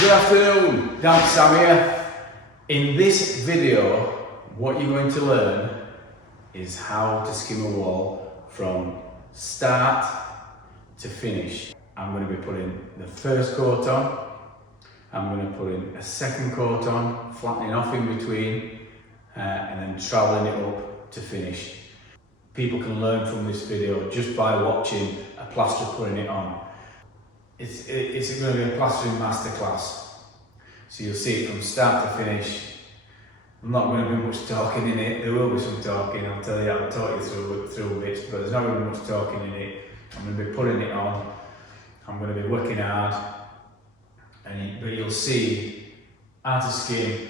Good afternoon, Dampsam here. In this video, what you're going to learn is how to skim a wall from start to finish. I'm going to be putting the first coat on, I'm going to put in a second coat on, flattening off in between, and then troweling it up to finish. People can learn from this video just by watching a plasterer putting it on. It's going to be a plastering masterclass, so you'll see it from start to finish. I'm not going to be much talking in it. There will be some talking, I'll tell you, I'll talk you through bits, but there's not going to be much talking in it. I'm going to be putting it on, I'm going to be working hard, but you'll see how to skim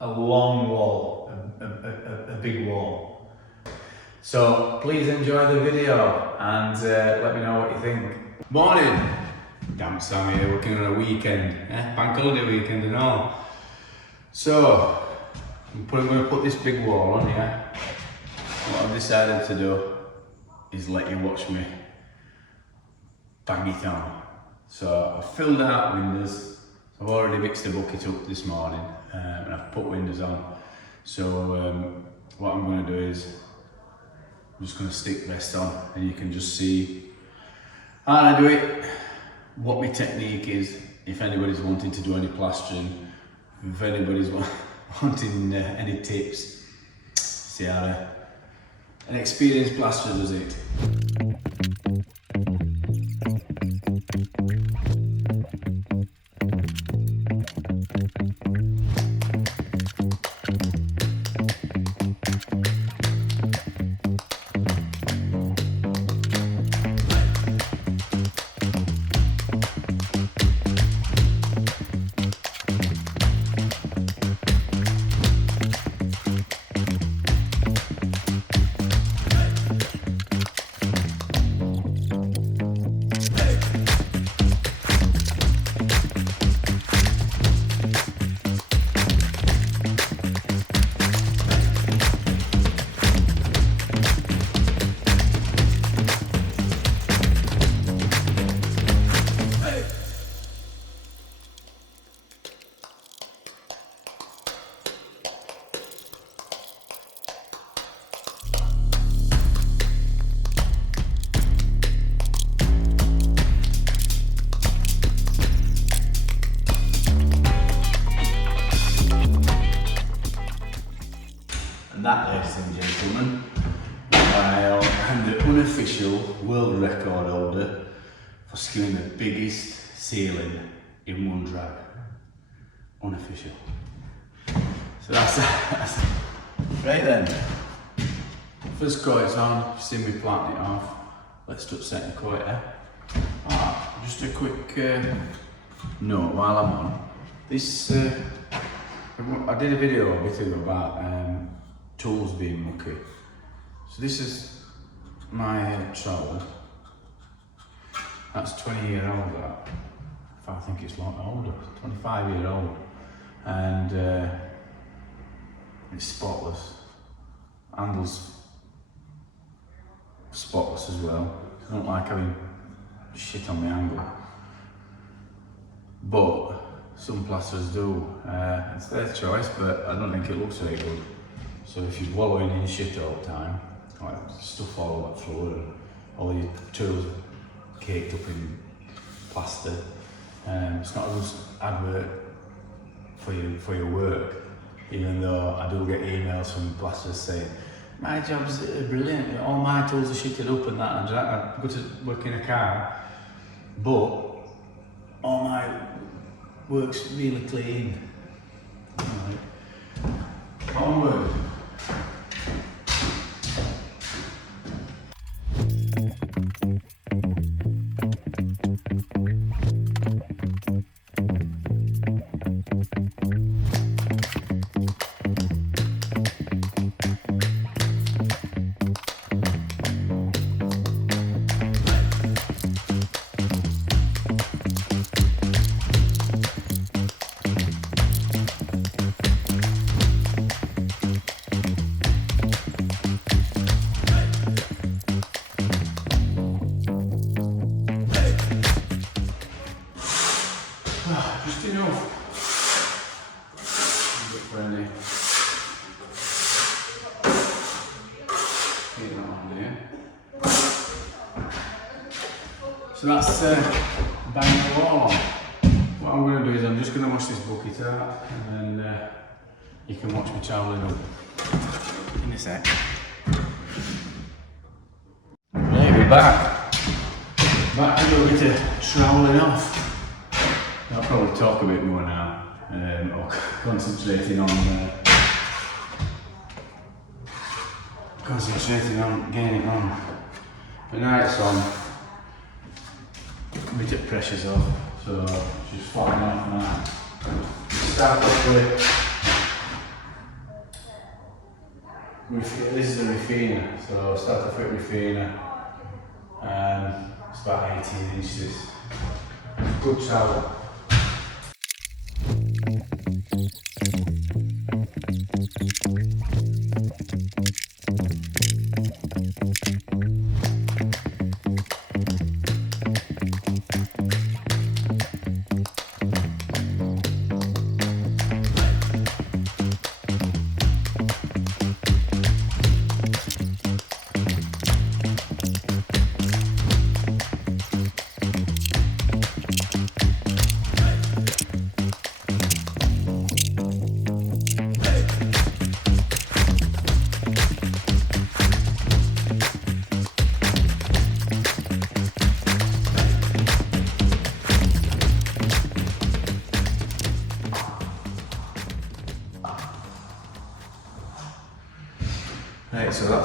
a long wall, a big wall. So please enjoy the video and let me know what you think. Morning! Dampsam here, working on a weekend, bank holiday weekend and all. So, I'm going to put this big wall on here. What I've decided to do is let you watch me bang it on. So, I've filled out windows. I've already mixed the bucket up this morning and I've put windows on. So, what I'm going to do is I'm just going to stick rest on and you can just see how I do it, what my technique is, if anybody's wanting to do any plastering, if anybody's wanting any tips, see how an experienced plasterer does it. And that, ladies and gentlemen, I'm the unofficial world record holder for skimming the biggest ceiling in one drag. Unofficial. So that's right then. First coat's on, you've seen me planting it off. Let's start setting coat there. Just a quick note while I'm on. This, I did a video a bit ago about tools being mucky. So this is my trowel. That's 20-year-old that. I think it's a lot older, 25-year-old. And it's spotless. Handle's spotless as well. I don't like having shit on my handle. But some plasterers do. It's their choice, but I don't think it looks very good. So if you're wallowing in shit all the time, like stuff all over the floor and all your tools caked up in plaster, it's not a good advert for your work. Even though I do get emails from plasterers saying, my job's brilliant, all my tools are shitted up and that, and I go to work in a car, but all my work's really clean. Right. Onward. move. Get friendly. Get that on there. So that's banging the wall on. What I'm going to do is I'm just going to wash this bucket out, and then you can watch me travelling up in a sec. Right, we're back. Back to go to travelling off. I'll probably talk a bit more now, or concentrating on getting it on. But now it's on. A bit of pressure's off, so just flatten off now. Start off with this is a refiner, so start off with refiner. It's about 18 inches. Good towel. Right, so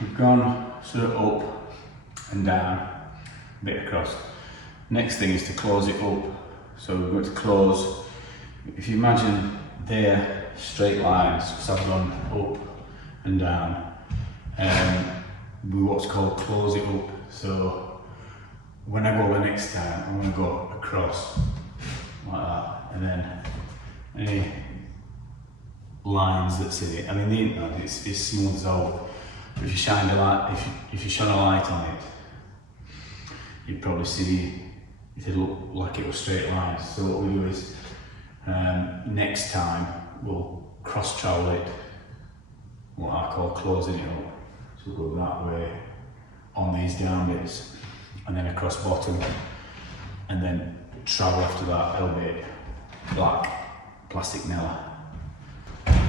we've gone sort of up and down, a bit across. Next thing is to close it up. So we're going to close, if you imagine they're straight lines, because I've gone up and down, we what's called close it up. So when I go the next time, I'm going to go across, like that, and then any lines that's in it. I mean, it smooths out. But if you shine a light, if you shine a light on it, you'd probably see it'll look like it was straight lines. So what we do is next time we'll cross trowel it, what I call closing it up. So we'll go that way on these down bits, and then across bottom, and then trowel after that, a bit black plastic nail.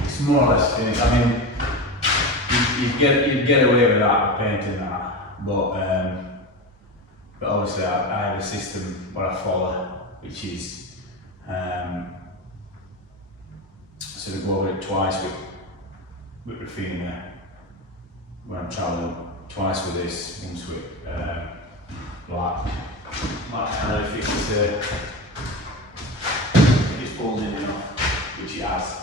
It's more or less finished. I mean, you'd get away with that, painting that, but obviously I have a system where I follow, which is sort of go over it twice with refiner when I'm travelling, twice with this, once with black. And if it's pulled in enough, which it has.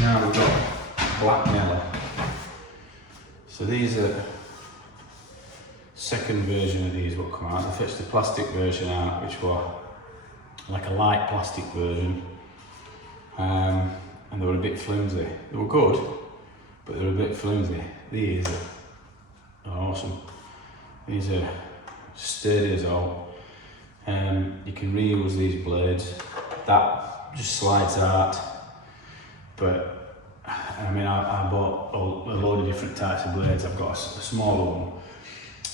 Now we've got black yellow. So these are second version of these what come out. I fetched the plastic version out, which was like a light plastic version. And they were a bit flimsy. They were good, but they were a bit flimsy. These are awesome. These are sturdy as all. You can reuse these blades. That just slides out. But I mean, I bought a load of different types of blades. I've got a smaller one,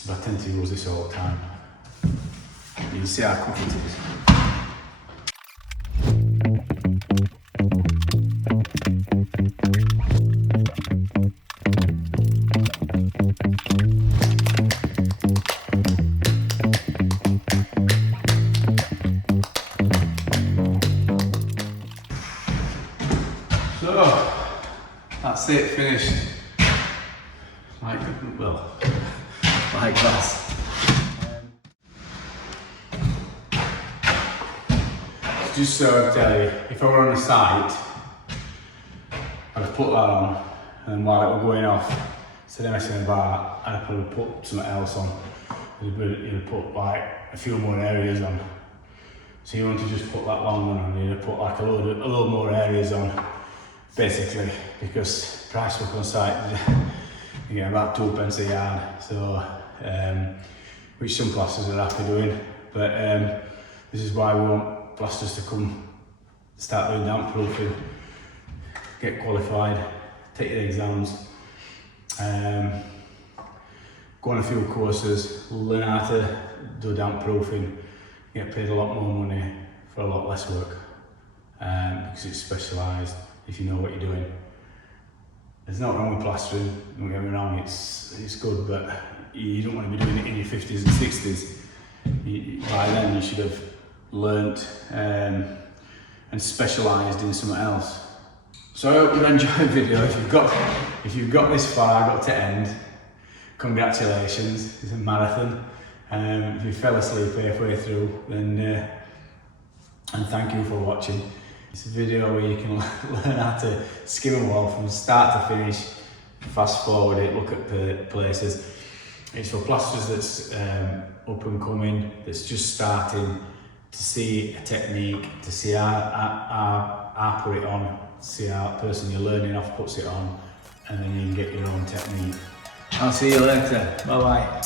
but I tend to use this all the time. You can see how quick it is. So, that's it, finished. Like glass. Just so I tell you, if I were on a site, I'd have put that on, and while it was going off, instead of messing about, I'd probably put something else on. You'd put like a few more areas on, So you want to just put that long one on, you put like a load more areas on, basically, because price work on site, you get about 2p a yard, so which some plasters are happy doing, but this is why we want plasters to come start doing damp proofing, get qualified, take your exams, go on a few courses, learn how to do damp proofing, get paid a lot more money for a lot less work, because it's specialised if you know what you're doing. There's nothing wrong with plastering, don't get me wrong, it's good, but you don't want to be doing it in your 50s and 60s. By then you should have learnt and specialised in something else. So I hope you've enjoyed the video. If you've got this far, got to end, congratulations, it's a marathon. If you fell asleep halfway through, then and thank you for watching. It's a video where you can learn how to skim a wall from start to finish, fast forward it, look at places. It's for plasterers that's up and coming, that's just starting to see a technique, to see how I put it on, see how the person you're learning off puts it on, and then you can get your own technique. I'll see you later. Bye bye.